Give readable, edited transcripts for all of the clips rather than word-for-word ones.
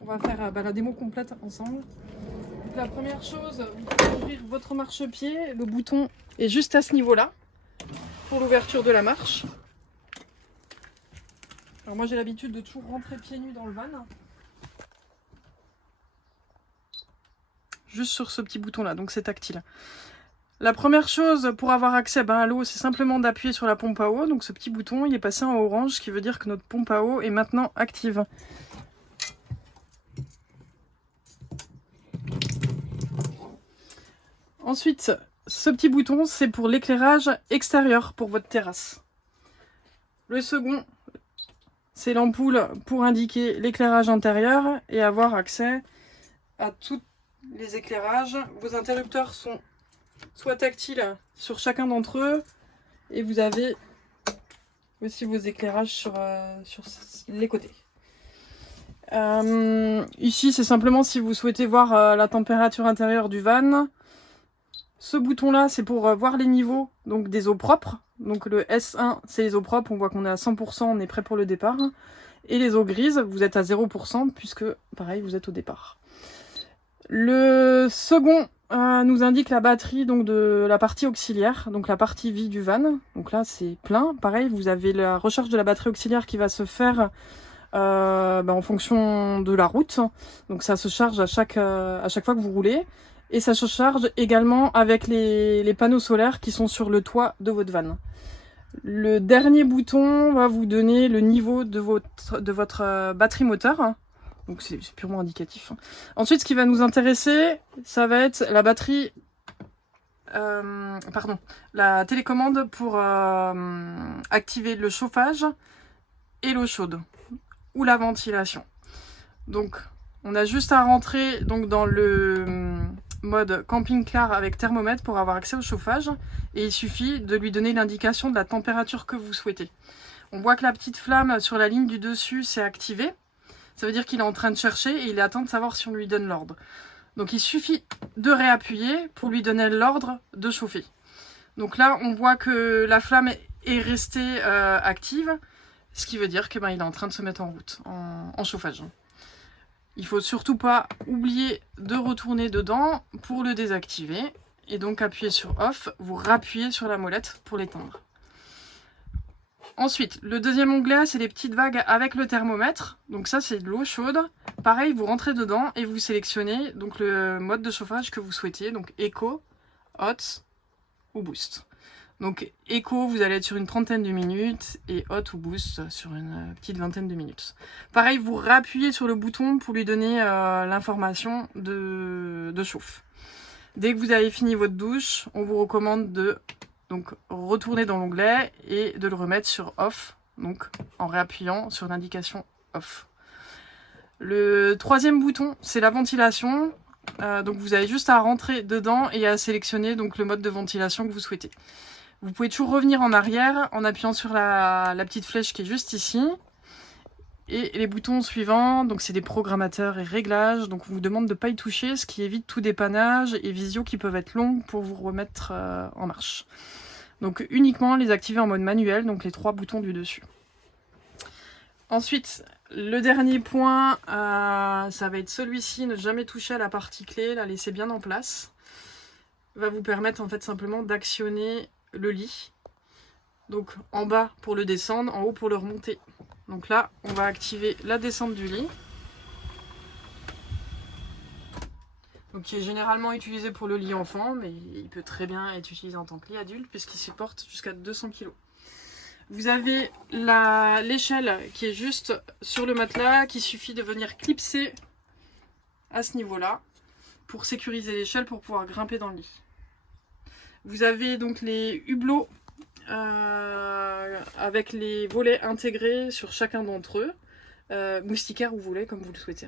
On va faire la démo complète ensemble. Donc, la première chose, vous pouvez ouvrir votre marchepied. Le bouton est juste à ce niveau-là pour l'ouverture de la marche. Alors moi j'ai l'habitude de toujours rentrer pieds nus dans le van. Juste sur ce petit bouton là, donc c'est tactile. La première chose pour avoir accès à l'eau, c'est simplement d'appuyer sur la pompe à eau. Donc ce petit bouton, il est passé en orange, ce qui veut dire que notre pompe à eau est maintenant active. Ensuite, ce petit bouton, c'est pour l'éclairage extérieur pour votre terrasse. Le second, c'est l'ampoule pour indiquer l'éclairage intérieur et avoir accès à tous les éclairages. Vos interrupteurs sont soit tactiles sur chacun d'entre eux et vous avez aussi vos éclairages sur les côtés. Ici, c'est simplement si vous souhaitez voir la température intérieure du van. Ce bouton-là, c'est pour voir les niveaux donc des eaux propres. Donc le S1, c'est les eaux propres. On voit qu'on est à 100%, on est prêt pour le départ. Et les eaux grises, vous êtes à 0% puisque, pareil, vous êtes au départ. Le second nous indique la batterie donc de la partie auxiliaire, donc la partie vie du van. Donc là, c'est plein. Pareil, vous avez la recharge de la batterie auxiliaire qui va se faire en fonction de la route. Donc ça se charge à chaque fois que vous roulez. Et ça se charge également avec les panneaux solaires qui sont sur le toit de votre van. Le dernier bouton va vous donner le niveau de votre batterie moteur. Donc c'est purement indicatif. Ensuite, ce qui va nous intéresser, ça va être la batterie... la télécommande pour activer le chauffage et l'eau chaude ou la ventilation. Donc, on a juste à rentrer donc dans le mode camping-car avec thermomètre pour avoir accès au chauffage et il suffit de lui donner l'indication de la température que vous souhaitez. On voit que la petite flamme sur la ligne du dessus s'est activée. Ça veut dire qu'il est en train de chercher et il attend de savoir si on lui donne l'ordre. Donc il suffit de réappuyer pour lui donner l'ordre de chauffer. Donc là, on voit que la flamme est restée active, ce qui veut dire que il est en train de se mettre en route, en chauffage. Il faut surtout pas oublier de retourner dedans pour le désactiver. Et donc appuyer sur off, vous rappuyez sur la molette pour l'éteindre. Ensuite, le deuxième onglet, c'est les petites vagues avec le thermomètre. Donc ça, c'est de l'eau chaude. Pareil, vous rentrez dedans et vous sélectionnez donc le mode de chauffage que vous souhaitez. Donc Eco, Hot ou Boost. Donc Eco, vous allez être sur une trentaine de minutes et Hot ou Boost sur une petite vingtaine de minutes. Pareil, vous rappuyez sur le bouton pour lui donner l'information de chauffe. Dès que vous avez fini votre douche, on vous recommande de retourner dans l'onglet et de le remettre sur Off, donc en réappuyant sur l'indication Off. Le troisième bouton, c'est la ventilation. Donc vous avez juste à rentrer dedans et à sélectionner donc le mode de ventilation que vous souhaitez. Vous pouvez toujours revenir en arrière en appuyant sur la petite flèche qui est juste ici. Et les boutons suivants, donc c'est des programmateurs et réglages, donc on vous demande de ne pas y toucher, ce qui évite tout dépannage et visio qui peuvent être longues pour vous remettre en marche. Donc uniquement les activer en mode manuel, donc les 3 boutons du dessus. Ensuite, le dernier point, ça va être celui-ci, ne jamais toucher à la partie clé, la laisser bien en place. Va vous permettre en fait simplement d'actionner le lit. Donc en bas pour le descendre, en haut pour le remonter. Donc là, on va activer la descente du lit. Donc qui est généralement utilisé pour le lit enfant, mais il peut très bien être utilisé en tant que lit adulte puisqu'il supporte jusqu'à 200 kg. Vous avez l'échelle qui est juste sur le matelas, qu'il suffit de venir clipser à ce niveau-là pour sécuriser l'échelle pour pouvoir grimper dans le lit. Vous avez donc les hublots avec les volets intégrés sur chacun d'entre eux, moustiquaires ou volets comme vous le souhaitez.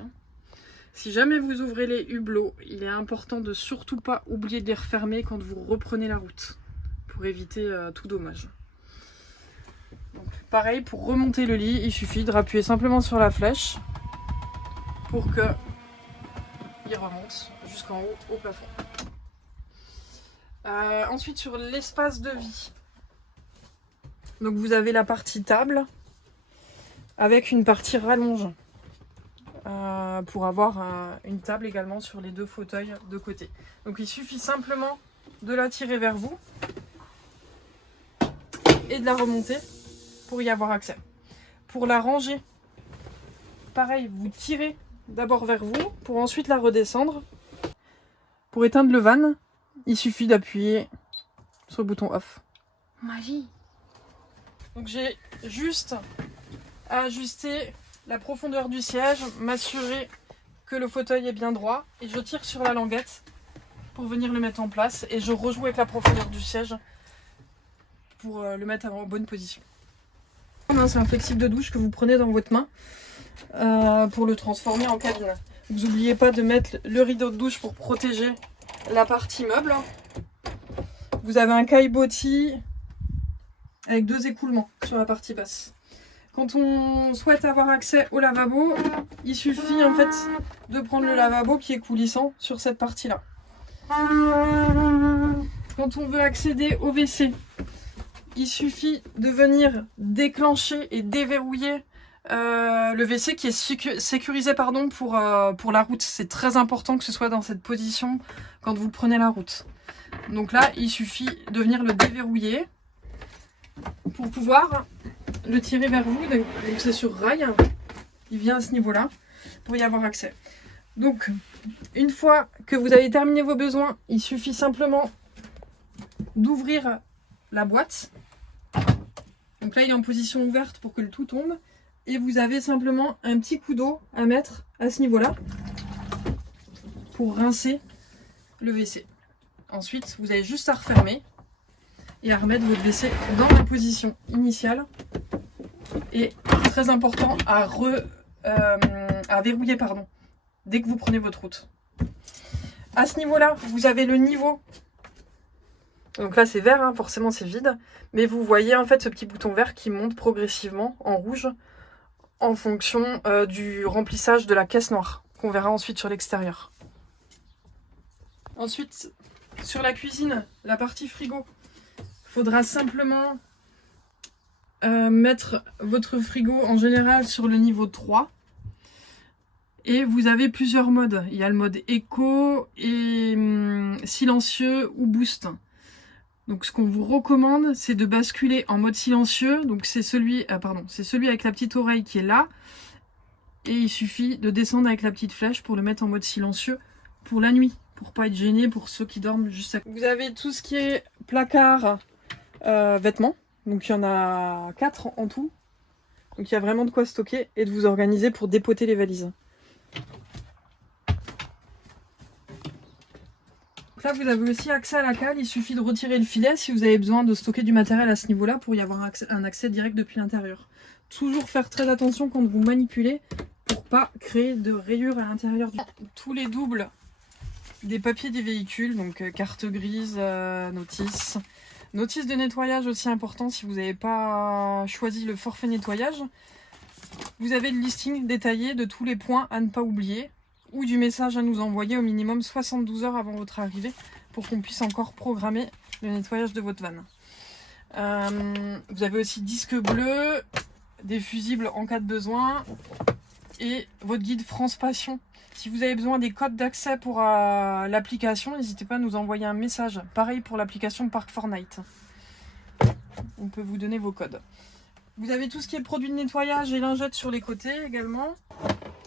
Si jamais vous ouvrez les hublots, il est important de surtout pas oublier de les refermer quand vous reprenez la route pour éviter tout dommage. Donc, pareil, pour remonter le lit, il suffit de rappuyer simplement sur la flèche pour que il remonte jusqu'en haut au plafond. Ensuite, sur l'espace de vie, donc vous avez la partie table avec une partie rallonge. pour avoir une table également sur les 2 fauteuils de côté. Donc il suffit simplement de la tirer vers vous et de la remonter pour y avoir accès. Pour la ranger, pareil, vous tirez d'abord vers vous pour ensuite la redescendre. Pour éteindre le van, il suffit d'appuyer sur le bouton off. Magie. Donc j'ai juste à ajuster la profondeur du siège, m'assurer que le fauteuil est bien droit et je tire sur la languette pour venir le mettre en place et je rejoue avec la profondeur du siège pour le mettre en bonne position. C'est un flexible de douche que vous prenez dans votre main pour le transformer en cabine. Vous n'oubliez pas de mettre le rideau de douche pour protéger la partie meuble. Vous avez un caillebotis avec 2 écoulements sur la partie basse. Quand on souhaite avoir accès au lavabo, il suffit en fait de prendre le lavabo qui est coulissant sur cette partie-là. Quand on veut accéder au WC, il suffit de venir déclencher et déverrouiller le WC qui est sécurisé pour la route. C'est très important que ce soit dans cette position quand vous prenez la route. Donc là, il suffit de venir le déverrouiller pour pouvoir le tirer vers vous. Donc c'est sur rail, il vient à ce niveau-là pour y avoir accès. Donc une fois que vous avez terminé vos besoins, il suffit simplement d'ouvrir la boîte. Donc là, il est en position ouverte pour que le tout tombe. Et vous avez simplement un petit coup d'eau à mettre à ce niveau-là pour rincer le WC. Ensuite, vous avez juste à refermer et à remettre votre WC dans la position initiale. Et très important à verrouiller dès que vous prenez votre route. À ce niveau-là, vous avez le niveau. Donc là, c'est vert, forcément c'est vide. Mais vous voyez en fait ce petit bouton vert qui monte progressivement en rouge en fonction du remplissage de la caisse noire qu'on verra ensuite sur l'extérieur. Ensuite, sur la cuisine, la partie frigo, il faudra simplement mettre votre frigo en général sur le niveau 3. Et vous avez plusieurs modes. Il y a le mode éco et silencieux ou boost. Donc ce qu'on vous recommande, c'est de basculer en mode silencieux. Donc c'est celui avec la petite oreille qui est là. Et il suffit de descendre avec la petite flèche pour le mettre en mode silencieux pour la nuit. Pour pas être gêné pour ceux qui dorment juste à côté. Vous avez tout ce qui est placard vêtements. Donc il y en a 4 en tout. Donc il y a vraiment de quoi stocker et de vous organiser pour dépoter les valises. Là, vous avez aussi accès à la cale, il suffit de retirer le filet si vous avez besoin de stocker du matériel à ce niveau-là pour y avoir un accès direct depuis l'intérieur. Toujours faire très attention quand vous manipulez pour pas créer de rayures à l'intérieur du... Tous les doubles des papiers des véhicules, donc carte grise, notice. Notice de nettoyage aussi important si vous n'avez pas choisi le forfait nettoyage. Vous avez le listing détaillé de tous les points à ne pas oublier, ou du message à nous envoyer au minimum 72 heures avant votre arrivée pour qu'on puisse encore programmer le nettoyage de votre van. Vous avez aussi disque bleu, des fusibles en cas de besoin et votre guide France Passion. Si vous avez besoin des codes d'accès pour l'application, n'hésitez pas à nous envoyer un message. Pareil pour l'application Park Fortnite. On peut vous donner vos codes. Vous avez tout ce qui est produits de nettoyage et lingettes sur les côtés également.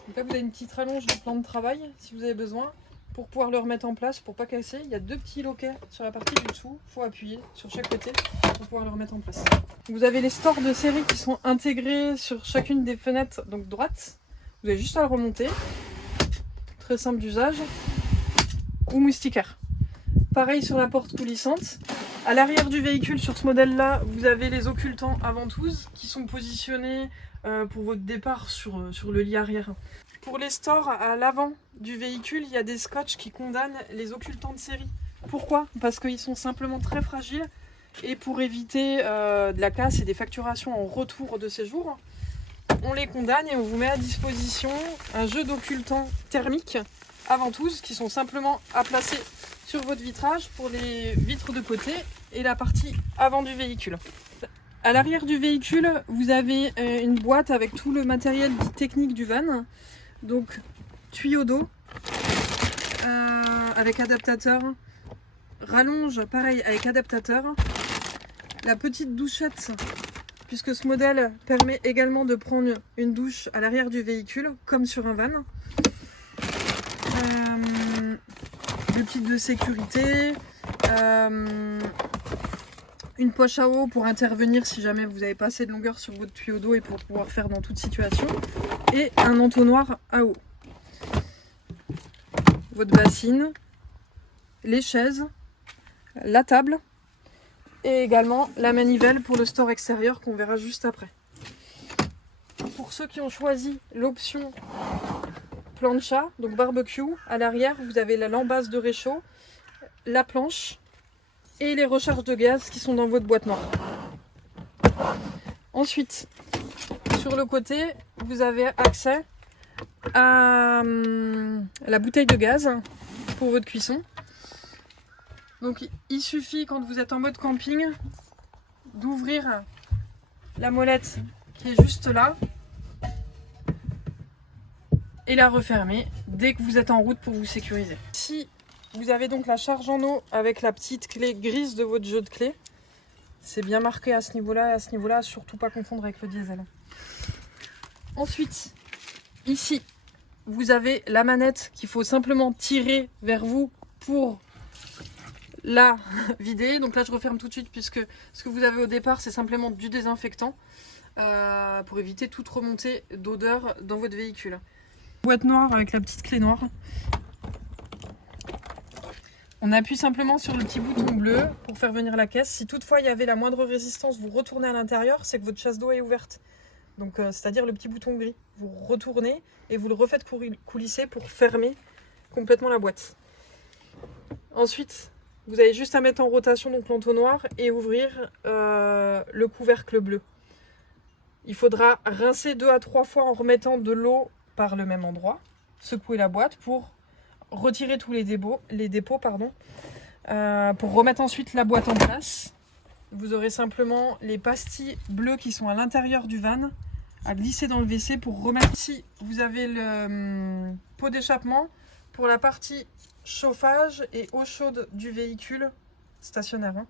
Donc là, vous avez une petite rallonge du plan de travail si vous avez besoin pour pouvoir le remettre en place pour pas casser. Il y a 2 petits loquets sur la partie du dessous. Il faut appuyer sur chaque côté pour pouvoir le remettre en place. Vous avez les stores de série qui sont intégrés sur chacune des fenêtres donc droite. Vous avez juste à le remonter. Très simple d'usage. Ou moustiquaire. Pareil sur la porte coulissante. À l'arrière du véhicule, sur ce modèle-là, vous avez les occultants à ventouses qui sont positionnés pour votre départ sur le lit arrière. Pour les stores à l'avant du véhicule, il y a des scotch qui condamnent les occultants de série. Pourquoi? Parce qu'ils sont simplement très fragiles et pour éviter de la casse et des facturations en retour de séjour, on les condamne et on vous met à disposition un jeu d'occultants thermiques à ventouses qui sont simplement à placer sur votre vitrage pour les vitres de côté et la partie avant du véhicule. À l'arrière du véhicule, vous avez une boîte avec tout le matériel technique du van. Donc tuyau d'eau avec adaptateur. Rallonge, pareil, avec adaptateur. La petite douchette, puisque ce modèle permet également de prendre une douche à l'arrière du véhicule, comme sur un van. Le kit de sécurité. Une poche à eau pour intervenir si jamais vous n'avez pas assez de longueur sur votre tuyau d'eau et pour pouvoir faire dans toute situation. Et un entonnoir à eau. Votre bassine, les chaises, la table et également la manivelle pour le store extérieur qu'on verra juste après. Pour ceux qui ont choisi l'option plancha, donc barbecue, à l'arrière vous avez la lambasse de réchaud, la planche et les recharges de gaz qui sont dans votre boîte noire. Ensuite, sur le côté, vous avez accès à la bouteille de gaz pour votre cuisson. Donc il suffit quand vous êtes en mode camping d'ouvrir la molette qui est juste là et la refermer dès que vous êtes en route pour vous sécuriser. Si vous avez donc la charge en eau avec la petite clé grise de votre jeu de clés. C'est bien marqué à ce niveau-là et à ce niveau-là, surtout pas confondre avec le diesel. Ensuite, ici, vous avez la manette qu'il faut simplement tirer vers vous pour la vider. Donc là, je referme tout de suite puisque ce que vous avez au départ, c'est simplement du désinfectant pour éviter toute remontée d'odeur dans votre véhicule. Boîte noire avec la petite clé noire. On appuie simplement sur le petit bouton bleu pour faire venir la caisse. Si toutefois il y avait la moindre résistance, vous retournez à l'intérieur, c'est que votre chasse d'eau est ouverte. Donc c'est-à-dire le petit bouton gris. Vous retournez et vous le refaites coulisser pour fermer complètement la boîte. Ensuite, vous avez juste à mettre en rotation donc l'entonnoir et ouvrir le couvercle bleu. Il faudra rincer 2 à 3 fois en remettant de l'eau par le même endroit. Secouer la boîte pour retirer tous les dépôts, pour remettre ensuite la boîte en place. Vous aurez simplement les pastilles bleues qui sont à l'intérieur du van à glisser dans le WC pour remettre. Ici, vous avez le pot d'échappement pour la partie chauffage et eau chaude du véhicule stationnaire.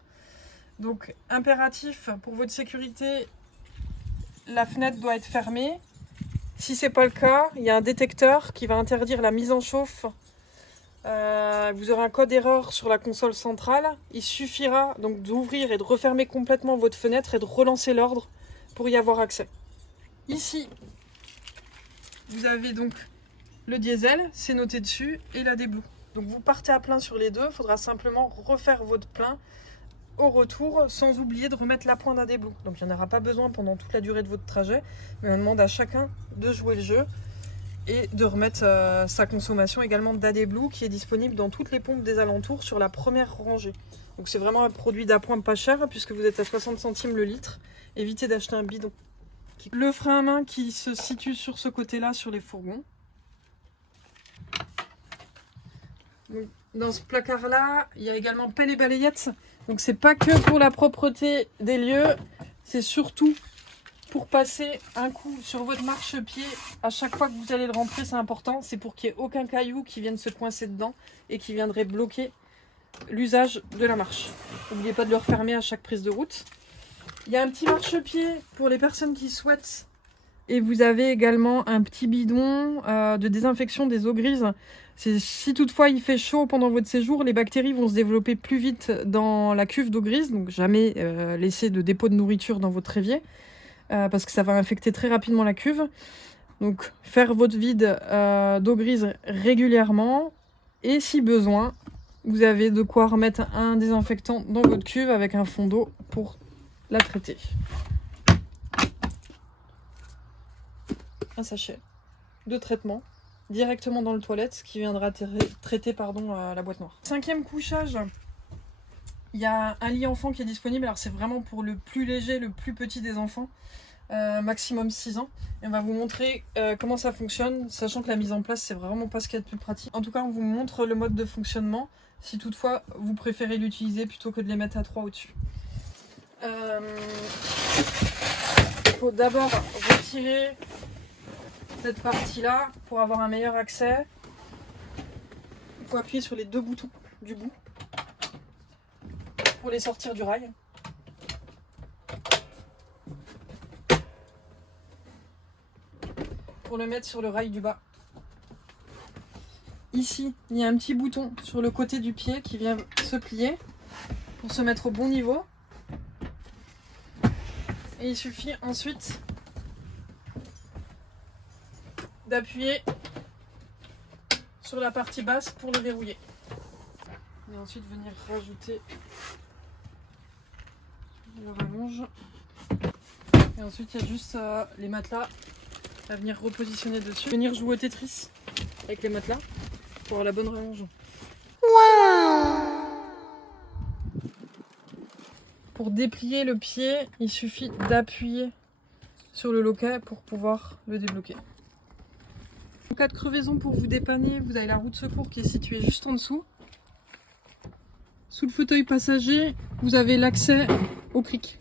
Donc, impératif pour votre sécurité, la fenêtre doit être fermée. Si ce n'est pas le cas, il y a un détecteur qui va interdire la mise en chauffe. Vous aurez un code erreur sur la console centrale. Il suffira donc d'ouvrir et de refermer complètement votre fenêtre et de relancer l'ordre pour y avoir accès. Ici, vous avez donc le diesel, c'est noté dessus, et la D-Blue. Donc vous partez à plein sur les deux, il faudra simplement refaire votre plein au retour sans oublier de remettre la pointe d'AD-Blue. Donc il n'y en aura pas besoin pendant toute la durée de votre trajet, mais on demande à chacun de jouer le jeu et de remettre sa consommation également d'AD-Blue qui est disponible dans toutes les pompes des alentours sur la première rangée. Donc c'est vraiment un produit d'appoint pas cher puisque vous êtes à 60 centimes le litre. Évitez d'acheter un bidon. Le frein à main qui se situe sur ce côté-là sur les fourgons. Donc, dans ce placard-là, il y a également pelle et balayette. Donc c'est pas que pour la propreté des lieux, c'est surtout pour passer un coup sur votre marchepied à chaque fois que vous allez le rentrer, c'est important. C'est pour qu'il n'y ait aucun caillou qui vienne se coincer dedans et qui viendrait bloquer l'usage de la marche. N'oubliez pas de le refermer à chaque prise de route. Il y a un petit marchepied pour les personnes qui souhaitent. Et vous avez également un petit bidon de désinfection des eaux grises. Si toutefois il fait chaud pendant votre séjour, les bactéries vont se développer plus vite dans la cuve d'eau grise. Donc jamais laisser de dépôt de nourriture dans votre évier. Parce que ça va infecter très rapidement la cuve. Donc faire votre vide d'eau grise régulièrement. Et si besoin, vous avez de quoi remettre un désinfectant dans votre cuve avec un fond d'eau pour la traiter. Un sachet de traitement directement dans le toilette qui viendra traiter la boîte noire. 5e couchage, il y a un lit enfant qui est disponible. Alors c'est vraiment pour le plus léger, le plus petit des enfants, maximum 6 ans. Et on va vous montrer comment ça fonctionne, sachant que la mise en place c'est vraiment pas ce qu'il y a de plus pratique. En tout cas on vous montre le mode de fonctionnement si toutefois vous préférez l'utiliser plutôt que de les mettre à 3 au-dessus. Il faut d'abord retirer cette partie-là, pour avoir un meilleur accès, il faut appuyer sur les 2 boutons du bout pour les sortir du rail. Pour le mettre sur le rail du bas. Ici, il y a un petit bouton sur le côté du pied qui vient se plier pour se mettre au bon niveau. Et il suffit ensuite d'appuyer sur la partie basse pour le verrouiller. Et ensuite venir rajouter le rallonge. Et ensuite il y a juste les matelas à venir repositionner dessus. Venir jouer au Tetris avec les matelas pour avoir la bonne rallonge. Pour déplier le pied, il suffit d'appuyer sur le loquet pour pouvoir le débloquer. En cas de crevaison, pour vous dépanner, vous avez la roue de secours qui est située juste en dessous. Sous le fauteuil passager, vous avez l'accès au cric.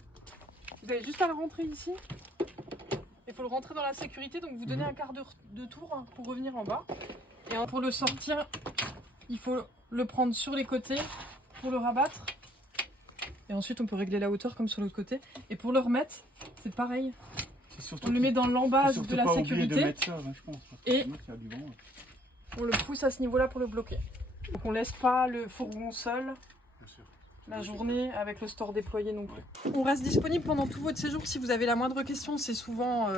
Vous avez juste à le rentrer ici. Il faut le rentrer dans la sécurité, donc vous donnez un quart d'heure de tour pour revenir en bas. Et pour le sortir, il faut le prendre sur les côtés pour le rabattre. Et ensuite, on peut régler la hauteur comme sur l'autre côté. Et pour le remettre, c'est pareil. On le met dans l'embase de la sécurité. Et on le pousse à ce niveau-là pour le bloquer. Donc on laisse pas le fourgon seul la journée avec le store déployé non plus. On reste disponible pendant tout votre séjour. Si vous avez la moindre question, c'est souvent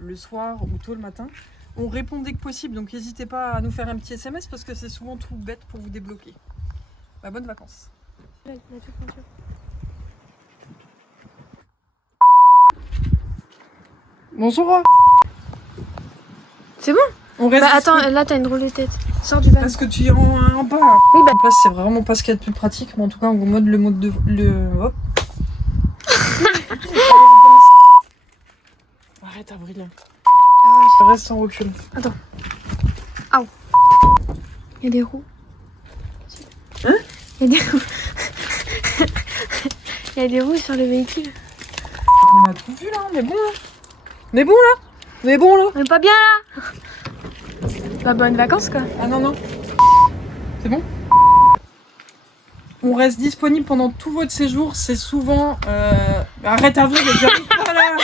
le soir ou tôt le matin. On répond dès que possible, donc n'hésitez pas à nous faire un petit SMS parce que c'est souvent tout bête pour vous débloquer. Bah, bonnes vacances. Bonjour. C'est bon? On reste Bah attends, disponible. là t'as une drôle de tête. Sors du van. Parce que tu es en bas là. Oui, bah. En place, c'est vraiment pas ce qu'il y a de plus pratique, mais en tout cas, on vous mode le mode de. Hop. Arrête, Avril. Reste sans recul. Attends. Aouh. Il y a des roues. Hein? Il y a des roues. Il y a des roues sur le véhicule. On a tout vu là, on est bon là. On est bon là. On est bon là. On est pas bien là. Bah bonnes vacances quoi. Ah non, non. C'est bon? On reste disponible pendant tout votre séjour. C'est souvent. Arrête, Avril, j'arrive pas là.